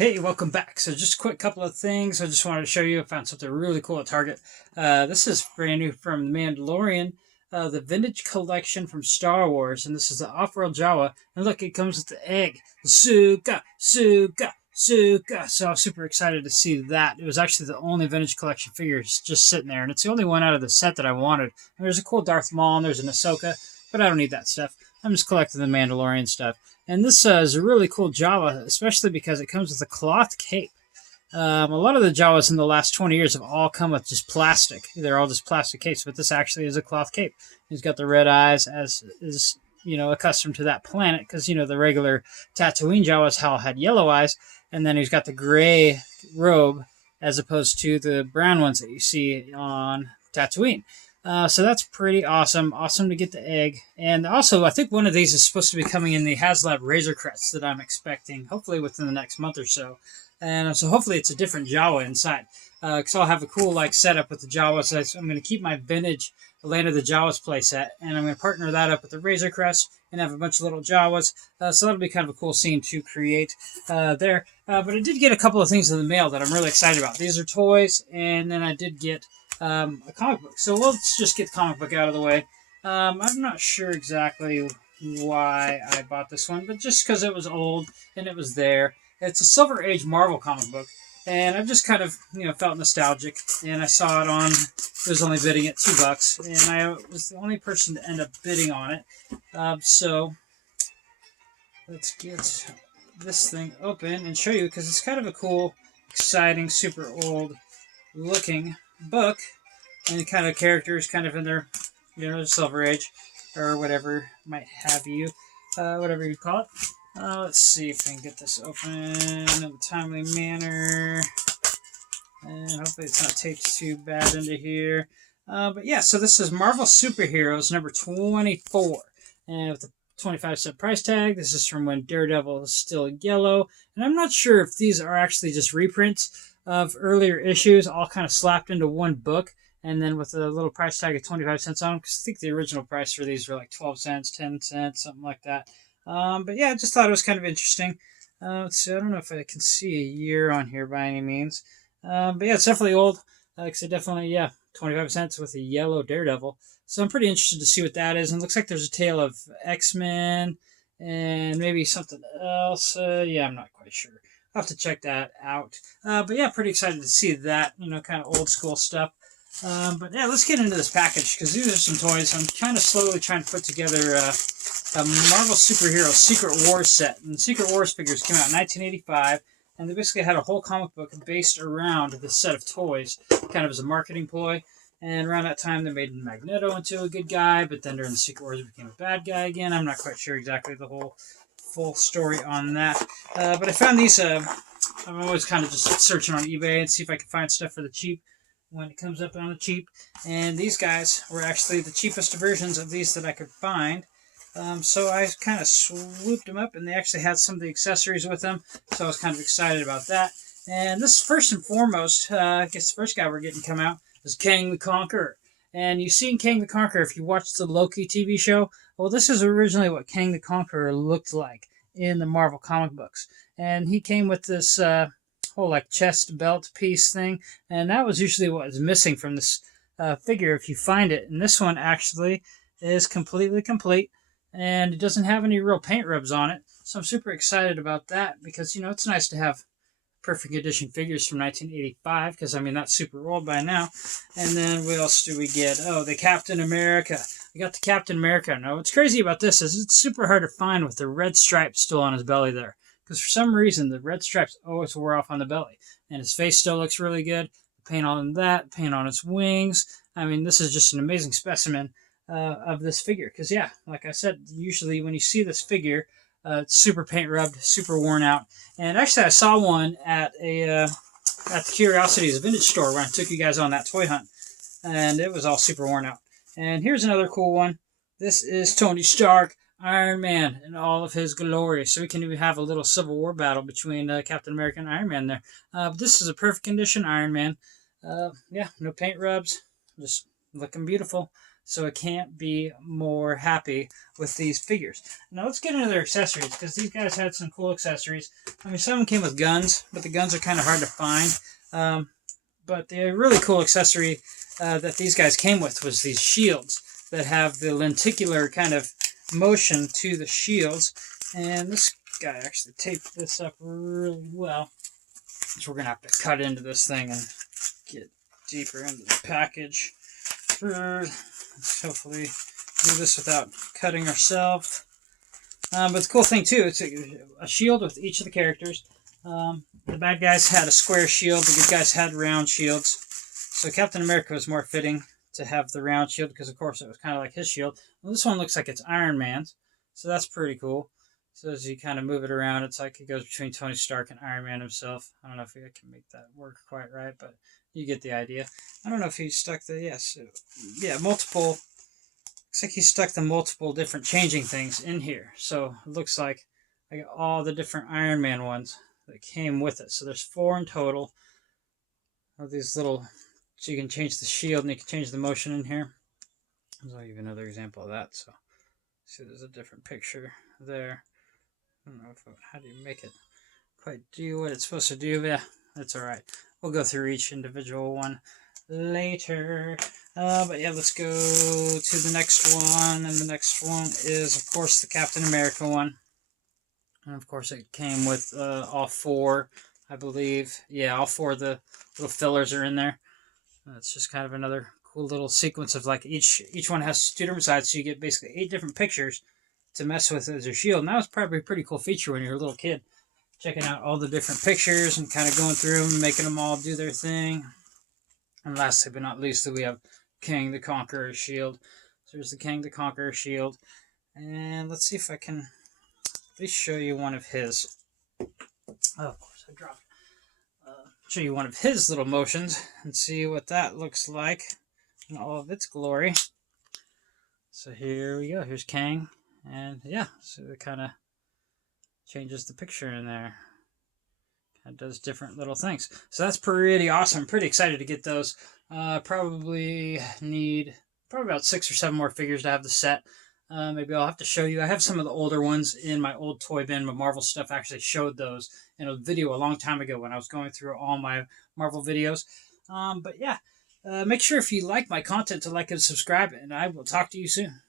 Hey, welcome back. So just a quick couple of things. I just wanted to show you. I found something really cool at Target. This is brand new from the Mandalorian, the vintage collection from Star Wars, and this is the Off-World Jawa. And look, it comes with the egg. Suka, Suka, Suka. So I was super excited to see that. It was actually the only vintage collection figures just sitting there, and it's the only one out of the set that I wanted. And there's a cool Darth Maul, and there's an Ahsoka, but I don't need that stuff. I'm just collecting the Mandalorian stuff. And this is a really cool Jawa, especially because it comes with a cloth cape. A lot of the Jawas in the last 20 years have all come with just plastic. They're all just plastic capes, but this actually is a cloth cape. He's got the red eyes, as is accustomed to that planet, because the regular Tatooine Jawas all had yellow eyes, and then he's got the gray robe as opposed to the brown ones that you see on Tatooine. So that's pretty awesome. Awesome to get the egg. And also, I think one of these is supposed to be coming in the HasLab Razor Crest that I'm expecting, hopefully within the next month or so. And so hopefully it's a different Jawa inside. Because I'll have a cool setup with the Jawas. So I'm going to keep my vintage Land of the Jawas playset, and I'm going to partner that up with the Razor Crest and have a bunch of little Jawas. So that'll be kind of a cool scene to create there. But I did get a couple of things in the mail that I'm really excited about. These are toys, and then I did get a comic book. So let's just get the comic book out of the way. I'm not sure exactly why I bought this one, but just because it was old and it was there. It's a Silver Age Marvel comic book, and I've just kind of felt nostalgic, and I saw it on. It was only bidding at $2, and I was the only person to end up bidding on it. So let's get this thing open and show you, because it's kind of a cool, exciting, super old looking book, and kind of characters kind of in their Silver Age or whatever might have you, whatever you call it. Let's see if I can get this open in a timely manner, and hopefully it's not taped too bad into here. But yeah, so this is Marvel Superheroes number 24, and with the 25-cent price tag. This is from when Daredevil is still yellow, and I'm not sure if these are actually just reprints of earlier issues, all kind of slapped into one book, and then with a little price tag of 25 cents on them, because I think the original price for these were like 12 cents, 10 cents, something like that. But yeah, I just thought it was kind of interesting. Let's see, I don't know if I can see a year on here by any means. But yeah, it's definitely old. Like I said, definitely, 25 cents with a yellow Daredevil. So I'm pretty interested to see what that is. And it looks like there's a tale of X-Men and maybe something else. I'm not quite sure. I'll have to check that out. But yeah, pretty excited to see that, kind of old school stuff. But yeah, let's get into this package, because these are some toys. I'm kind of slowly trying to put together a Marvel Superhero Secret Wars set. And the Secret Wars figures came out in 1985, and they basically had a whole comic book based around this set of toys, kind of as a marketing ploy. And around that time, they made Magneto into a good guy, but then during the Secret Wars, he became a bad guy again. I'm not quite sure exactly the whole full story on that. But I found these. I'm always kind of just searching on eBay and see if I can find stuff for the cheap when it comes up on the cheap. And these guys were actually the cheapest versions of these that I could find. So I kind of swooped them up, and they actually had some of the accessories with them. So I was kind of excited about that. And this, first and foremost, I guess the first guy we're getting come out is Kang the Conqueror. And you've seen Kang the Conqueror if you watched the Loki TV show. Well, this is originally what Kang the Conqueror looked like in the Marvel comic books. And he came with this whole chest belt piece thing, and that was usually what was missing from this figure if you find it. And this one actually is completely complete, and it doesn't have any real paint rubs on it. So I'm super excited about that, because it's nice to have perfect edition figures from 1985, because that's super old by now. And then what else do we get? Oh, the Captain America. We got the Captain America. Now, what's crazy about this is it's super hard to find with the red stripes still on his belly there, because for some reason the red stripes always wore off on the belly, and his face still looks really good. The paint on that, paint on his wings. This is just an amazing specimen of this figure, because like I said, usually when you see this figure, it's super paint rubbed, super worn out. And actually, I saw one at the Curiosities Vintage store when I took you guys on that toy hunt, and it was all super worn out. And here's another cool one. This is Tony Stark, Iron Man, in all of his glory. So we can even have a little Civil War battle between Captain America and Iron Man there. But this is a perfect condition Iron Man. No paint rubs, just looking beautiful. So I can't be more happy with these figures. Now let's get into their accessories, because these guys had some cool accessories. I mean, some of them came with guns, but the guns are kind of hard to find. But the really cool accessory that these guys came with was these shields that have the lenticular kind of motion to the shields. And this guy actually taped this up really well. So we're going to have to cut into this thing and get deeper into the package. Let's hopefully do this without cutting ourselves. But the cool thing too, it's a shield with each of the characters. The bad guys had a square shield, the good guys had round shields. So Captain America was more fitting to have the round shield because, of course, it was kind of like his shield. Well, this one looks like it's Iron Man's, so that's pretty cool. So as you kind of move it around, it's like it goes between Tony Stark and Iron Man himself. I don't know if I can make that work quite right, but you get the idea. I don't know if he stuck the, multiple, looks like he stuck the multiple different changing things in here. So it looks like I got all the different Iron Man ones that came with it. So there's 4 in total of these little, so you can change the shield and you can change the motion in here. I'll give you another example of that. So see, there's a different picture there. I don't know how do you make it quite do what it's supposed to do. Yeah, that's all right. We'll go through each individual one later. But yeah, let's go to the next one. And the next one is, of course, the Captain America one. And of course, it came with all 4, I believe. Yeah, all 4 of the little fillers are in there. It's just kind of another cool little sequence of like each one has 2 different sides, so you get basically 8 different pictures to mess with as your shield. And that was probably a pretty cool feature when you're a little kid, checking out all the different pictures and kind of going through them, making them all do their thing. And lastly but not least, we have King the Conqueror shield. So there's the King the Conqueror shield. And let's see if I can at least show you one of his. Oh, of course, I dropped it. Show you one of his little motions and see what that looks like in all of its glory. So here we go. Here's Kang. And yeah, so it kind of changes the picture in there. Kind of does different little things. So that's pretty awesome. Pretty excited to get those. Probably need about 6 or 7 more figures to have the set. Maybe I'll have to show you. I have some of the older ones in my old toy bin. My Marvel stuff actually showed those in a video a long time ago when I was going through all my Marvel videos. But yeah, make sure if you like my content to like and subscribe, and I will talk to you soon.